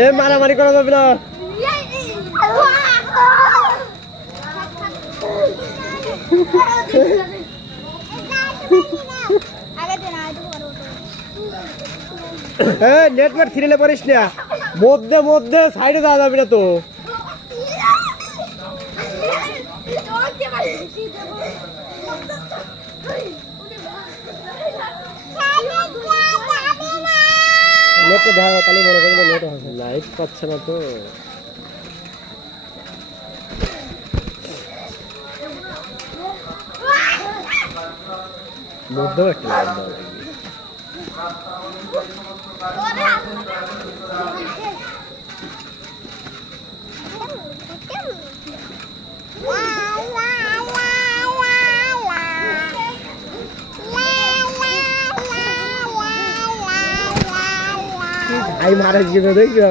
এ মারামারি করা যাবে না। নেটওয়ার্ক ছিঁড়ে পারিস না, মধ্যে মধ্যে সাইডে যাওয়া যাবে না তো। নেটটা দেখা তাহলে মনে করবে নেট হবে, লাইট পাচ্ছে না তো। মধ্যেও একটা লাইট দেওয়া লাগবে। ভাই মারা গিয়ে দেখো।